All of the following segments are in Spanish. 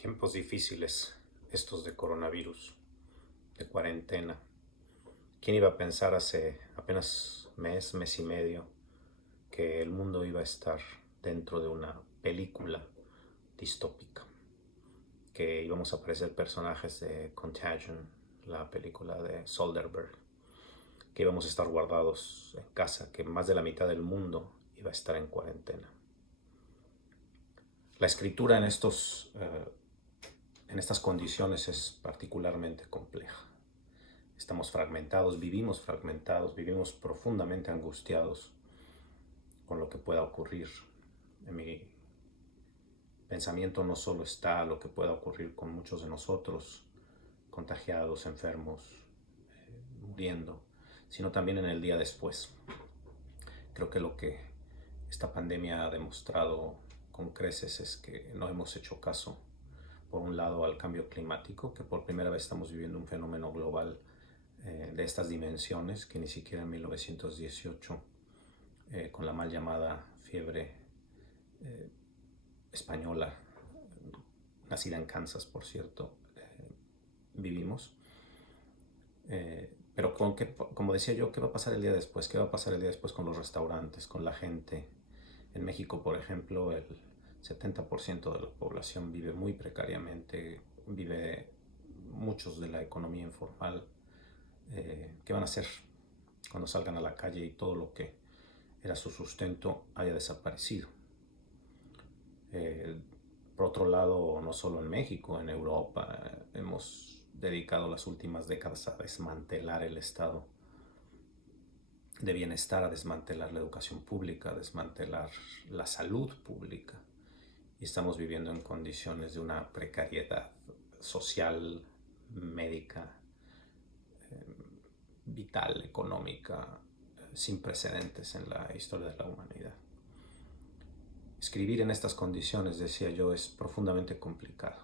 Tiempos difíciles estos de coronavirus, de cuarentena. ¿Quién iba a pensar hace apenas mes y medio, que el mundo iba a estar dentro de una película distópica? Que íbamos a aparecer personajes de Contagion, la película de Soderbergh, que íbamos a estar guardados en casa, que más de la mitad del mundo iba a estar en cuarentena. La escritura en estas condiciones es particularmente compleja. Estamos fragmentados, vivimos profundamente angustiados con lo que pueda ocurrir. En mi pensamiento no solo está lo que pueda ocurrir con muchos de nosotros, contagiados, enfermos, muriendo, sino también en el día después. Creo que lo que esta pandemia ha demostrado con creces es que no hemos hecho caso, por un lado, al cambio climático, que por primera vez estamos viviendo un fenómeno global de estas dimensiones, que ni siquiera en 1918, con la mal llamada fiebre española, nacida en Kansas, por cierto, vivimos. Pero como decía yo, ¿qué va a pasar el día después? ¿Qué va a pasar el día después con los restaurantes, con la gente? En México, por ejemplo, el 70% de la población vive muy precariamente, vive muchos de la economía informal. ¿Qué van a hacer cuando salgan a la calle y todo lo que era su sustento haya desaparecido? Por otro lado, no solo en México, en Europa, hemos dedicado las últimas décadas a desmantelar el estado de bienestar, a desmantelar la educación pública, a desmantelar la salud pública. Y estamos viviendo en condiciones de una precariedad social, médica, vital, económica, sin precedentes en la historia de la humanidad. Escribir en estas condiciones, decía yo, es profundamente complicado.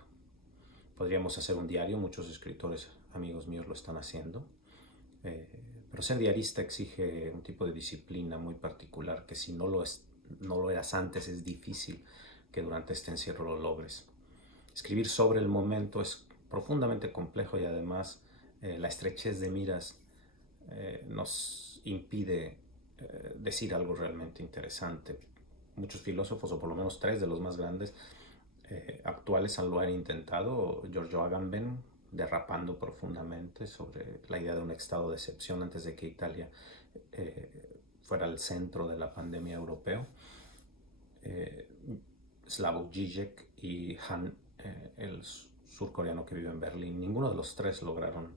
Podríamos hacer un diario, muchos escritores amigos míos lo están haciendo, pero ser diarista exige un tipo de disciplina muy particular que si no lo eras antes es difícil que durante este encierro lo logres. Escribir sobre el momento es profundamente complejo y además la estrechez de miras nos impide decir algo realmente interesante. Muchos filósofos, o por lo menos tres de los más grandes actuales, lo han intentado. Giorgio Agamben, derrapando profundamente sobre la idea de un estado de excepción antes de que Italia fuera el centro de la pandemia europeo. Slavoj Žižek y Han, el surcoreano que vive en Berlín, ninguno de los tres lograron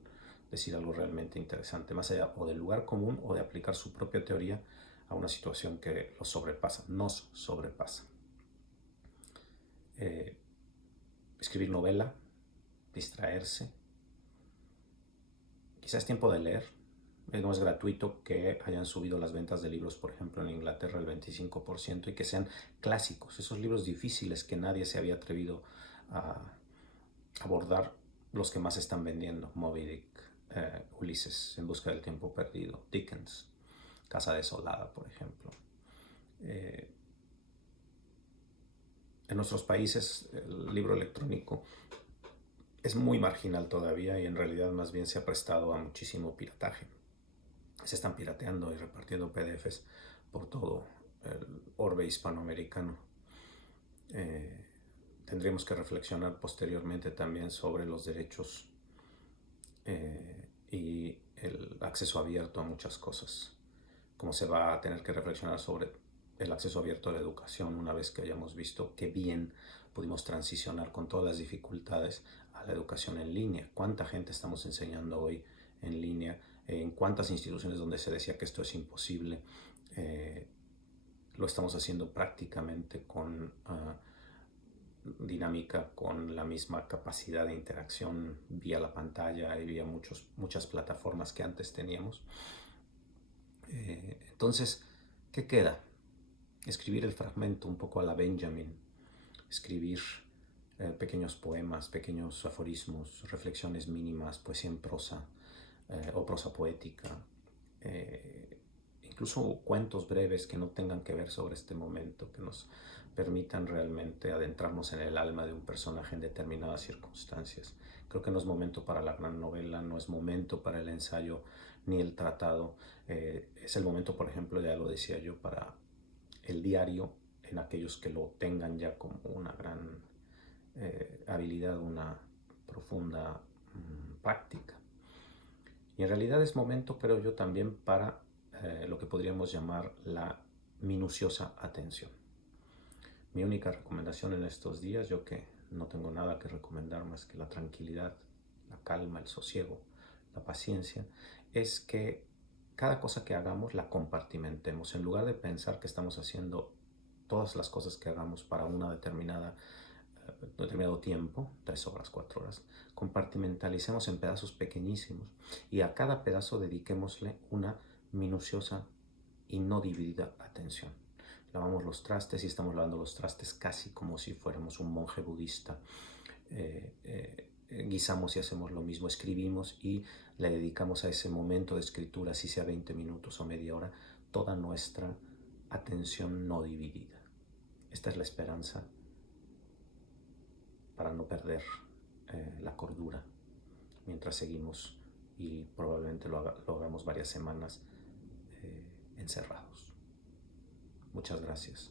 decir algo realmente interesante, más allá o del lugar común o de aplicar su propia teoría a una situación que los sobrepasa, nos sobrepasa. Escribir novela, distraerse. Quizás es tiempo de leer. No es gratuito que hayan subido las ventas de libros, por ejemplo, en Inglaterra el 25% y que sean clásicos, esos libros difíciles que nadie se había atrevido a abordar, los que más están vendiendo. Moby Dick, Ulises, En busca del tiempo perdido, Dickens, Casa desolada, por ejemplo. En nuestros países el libro electrónico es muy marginal todavía y en realidad más bien se ha prestado a muchísimo pirataje. Se están pirateando y repartiendo PDFs por todo el orbe hispanoamericano. Tendríamos que reflexionar posteriormente también sobre los derechos y el acceso abierto a muchas cosas, como se va a tener que reflexionar sobre el acceso abierto a la educación una vez que hayamos visto qué bien pudimos transicionar con todas las dificultades a la educación en línea. ¿Cuánta gente estamos enseñando hoy en línea? En cuántas instituciones donde se decía que esto es imposible, lo estamos haciendo prácticamente con dinámica, con la misma capacidad de interacción vía la pantalla y vía muchas plataformas que antes teníamos. Entonces, ¿qué queda? Escribir el fragmento un poco a la Benjamin, escribir pequeños poemas, pequeños aforismos, reflexiones mínimas, poesía en prosa o prosa poética, incluso cuentos breves que no tengan que ver sobre este momento, que nos permitan realmente adentrarnos en el alma de un personaje en determinadas circunstancias. Creo que no es momento para la gran novela, no es momento para el ensayo ni el tratado. Es el momento, por ejemplo, ya lo decía yo, para el diario, en aquellos que lo tengan ya como una gran habilidad, una profunda práctica. Y en realidad es momento, creo yo, también para lo que podríamos llamar la minuciosa atención. Mi única recomendación en estos días, yo que no tengo nada que recomendar más que la tranquilidad, la calma, el sosiego, la paciencia, es que cada cosa que hagamos la compartimentemos. En lugar de pensar que estamos haciendo todas las cosas que hagamos para una determinado tiempo, 3 horas, 4 horas, compartimentalicemos en pedazos pequeñísimos y a cada pedazo dediquémosle una minuciosa y no dividida atención. Lavamos los trastes y estamos lavando los trastes casi como si fuéramos un monje budista. Guisamos y hacemos lo mismo, escribimos y le dedicamos a ese momento de escritura, si sea 20 minutos o media hora, toda nuestra atención no dividida. Esta es la esperanza para no perder la cordura mientras seguimos, y probablemente lo hagamos varias semanas encerrados. Muchas gracias.